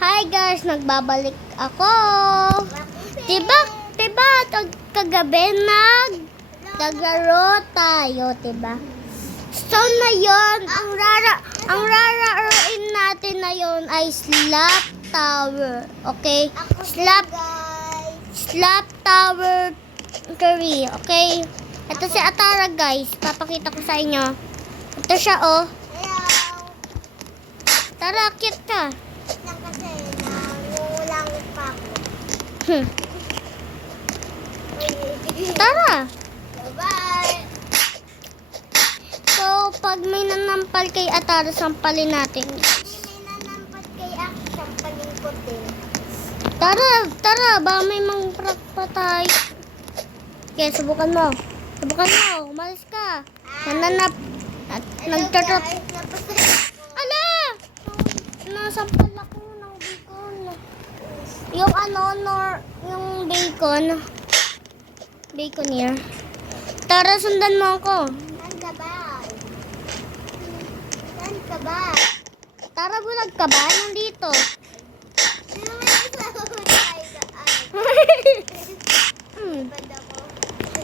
Hi guys, nagbabalik ako. Diba kagabi naglaro tayo, diba? So na yon, ang rarain natin na yon ay Slap Tower. Okay? Slap Tower 3. Okay? Ito si Atara guys. Papakita ko sa inyo. Ito siya oh. Tara, cute ka. Lang kasi nangulangot pa ako. Tara. Bye! So, pag may nanampal kay Atara, sampalin natin. Hindi may nanampat kay ako siyang palingkutin. Tara, ba may mangprak pa tayo. Okay, subukan mo. Umalis ka. Nananap. At nagtatrap. Ala! Nasampal ako ng bacon. Yung yung bacon. Baconeer. Tara, sundan mo ako. Saan ka ba? Saan ka ba? Tara, bulag ka ba? Nandito. Sino may kasama ko tayo Bad ako.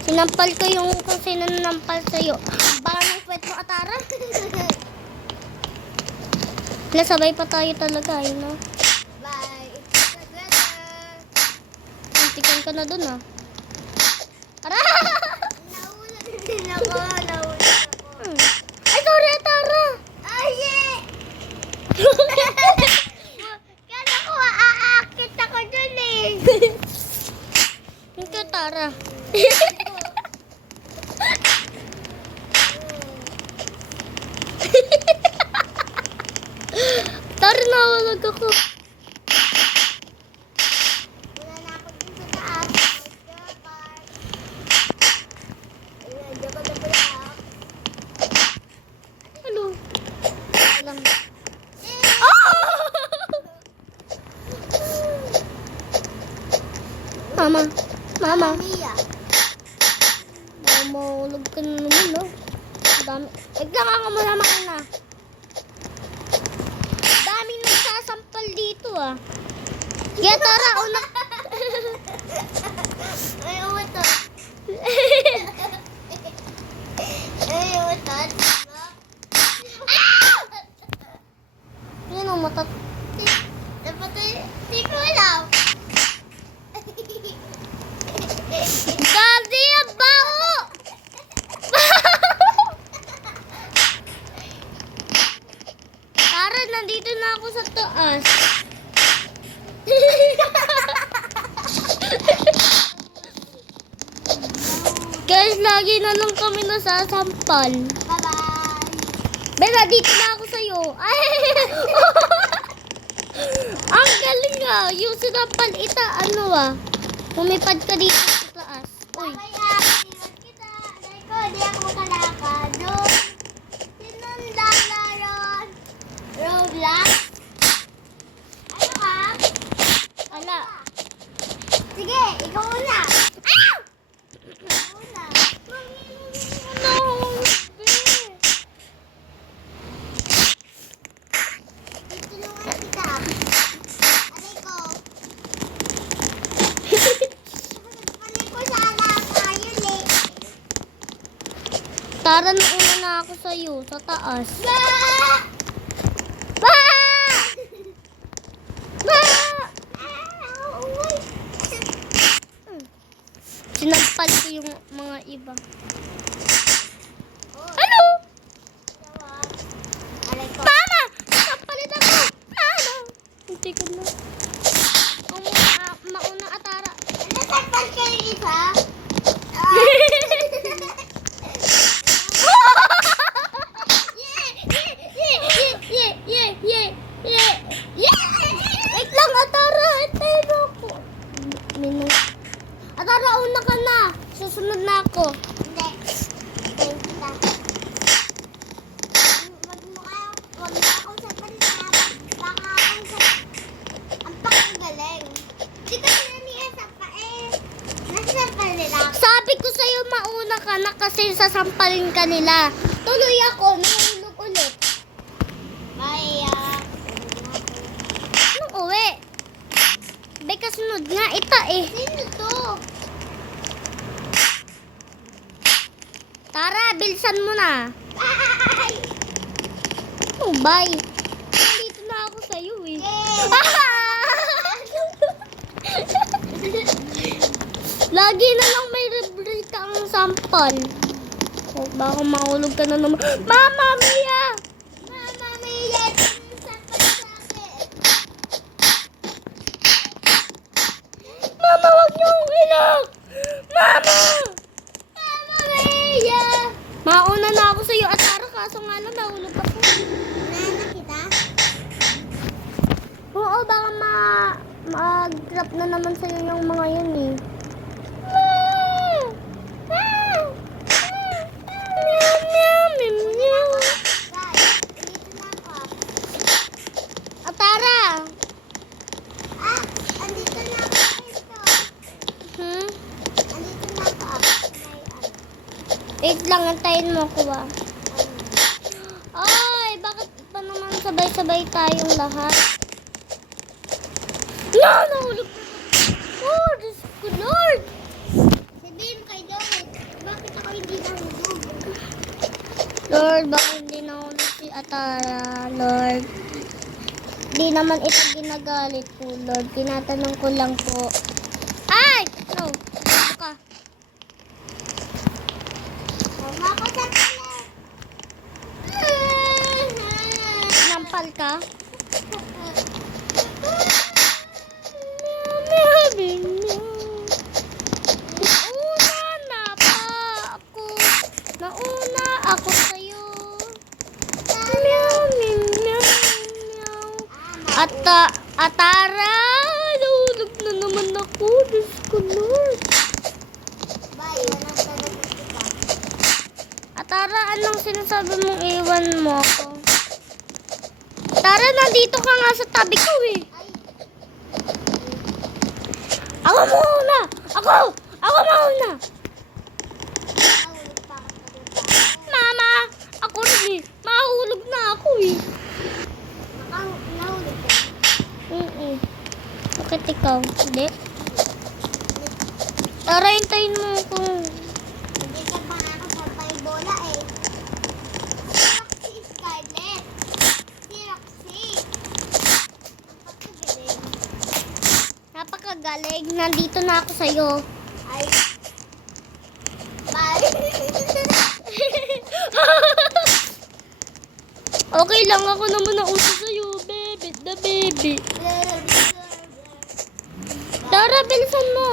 Sinampal ko yung kung sino nanampal sa'yo. Baka ng kwet mo, Atara. Nasabay pa tayo talaga, yun no? Bye! Antikan ka na dun, ah. Tara! Nahulog din ako. Ay, sorry, Atara! Ay, yeah! Kala ko aakit ako dun eh. Ito, Tara. Tara, nawalag ako. Wala na ako dun sa taas. Ayan, diyan na pala. Hello. Alam. Mama. Mia. Mahulog ka na naman, no? Dami. Lang ako muna na. Daming nagsasampal dito, ah. Kaya tara, una. Ay, umatot. Ay, umatot. Yan ang matat. Dapat di ko alam. Daddy, ang baho! Tara, nandito na ako sa taas. Guys, lagi na lang kami nasasampal. Bye-bye. Bella, dito na ako sa'yo. Ay! Ang galing ah. Yung sinampal lumipad ka dito sa taas. Uy. Mamaya, iwan kita. Dahil ko, di ako makalakad. Doon. Sinundan na ron. Roblox. Ano ka? Ala. Sige, ikaw una. Ah! Ikaw una. No. Tutulungan kita. Aray ko. Panay ko sana yun eh. Tara, nauna na ako sa'yo. Sa taas. Ah! Ba! Ba! Ah! Uy. Sinampal ko yung mga iba. Oh, Ano? tawag. Aray ko. Mama! Sampalit ako! Ano? Hindi ko na. Mauna Atara. Nasaktan ka yung isa? Wait lang, Atara. Itayin mo ako. Atara, una ka na. Susunod na ako. Hindi. Thank kita. Wag mo akong sapan na. Baka akong sapan. Ang pakagaling. Di ka sila niya sapa eh. Nasasapal nila. Sabi ko sa'yo, mauna ka na kasi sasampalin ka nila. Tuloy ako, nahulog ulit. Bye. Anong uwi? ita eh. Sino to? Tara, bilisan mo na. Ay! Oh, bye. Nandito na ako sa'yo eh. Lagi na lang may libre kang sampal. Oh, baka mahulog ka na naman. Mama Mia! Mama, may yan sa akin. Mama, wag niyo akong ilok! Mama! Mama, Maya! Mauna na ako sa'yo at Tara, kaso nga lang nahulog ako. Nana kita? Oo, baka mag-drop na naman sa'yo yung mga yun eh. Meow, meow, meow, meow. Guys, dito na ako. Atara! Ah, andito na ako dito. Hmm? Andito na ako. Wait lang, antayin mo ko ah. Ay, bakit pa naman sabay-sabay tayong lahat? No, nahulog na. Oh, Diyos ko, Lord! Sabihin kay David, bakit ako hindi nahulog? Lord, bakit hindi nahulog si Atara, Lord? Di naman ito ginagalit ko, Lord. Tinatanong ko lang po. Ay! No, ano ka? Mama ko sa talat. Nampal ka? Nauna na pa ako. Nauna ako sa'yo. Meow, meow, meow, meow. Atara! Nahulog na naman ako. Diyos ko, Lord. Bye, walang talaga kita. Atara, anong sinasabi mong iwan mo ako? Tara, nandito ka nga sa tabi ko eh. Ay, Ako muna! Ako! Ako muna! nahulog pa ako sa baba. Mama! Ako rin eh. Mahulog na ako eh. Nahulog ka. Bakit ikaw? Hindi? Tara, hintayin mo ako. Hindi ka pa nga ako sabay bola eh. Si Roxy Scarlett. Si Roxy. Napakagaling. Napakagaling. Nandito na ako sa'yo. Ay. Bye. Okay lang, ako naman na uso sa'yo. Baby, the baby. Tara, bilisan mo.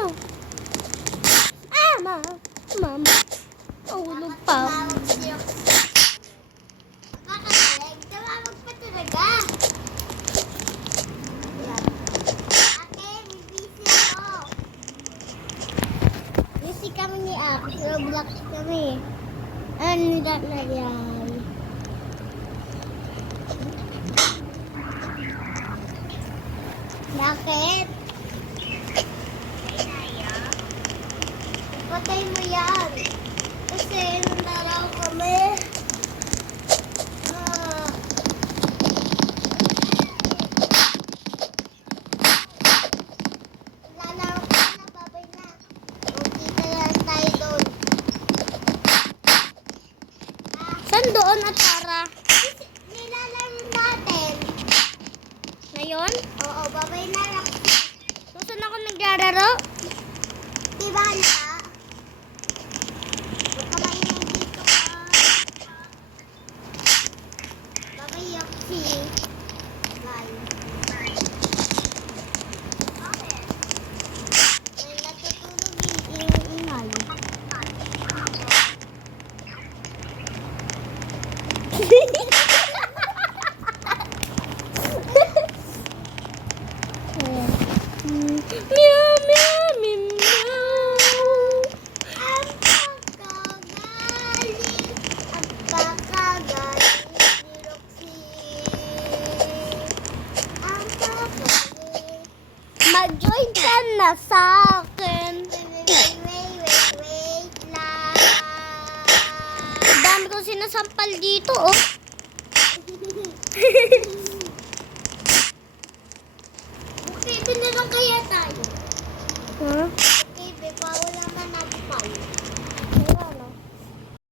Mama. Mahulog pa. Tumawag si Roxy. Napakagaling. Tumawag pa talaga. Yan. Ate, may busy ako. Busy kami ni Ak. Roblox kami. Ano na yan? Bakit? Patay mo yan. Kasi nandaraw kami. Ah. Lalaro ko na, babay na. Magkita lang tayo doon. Saan doon, Atara? Nilalaro natin. Ngayon? Oo, babay na lang. So, saan ako naglalaro? Diba na? Huwag ka maingay dito ka. Babay, Yoxi. Bye. Bakit? May natutulog yung ingay. Meow, meow, meow, meow. Ang pagkagaling ni Roxy. Ang pagkagaling. Mag-join ka na sa akin. Wait lang. Dami ko sinasampal dito, oh.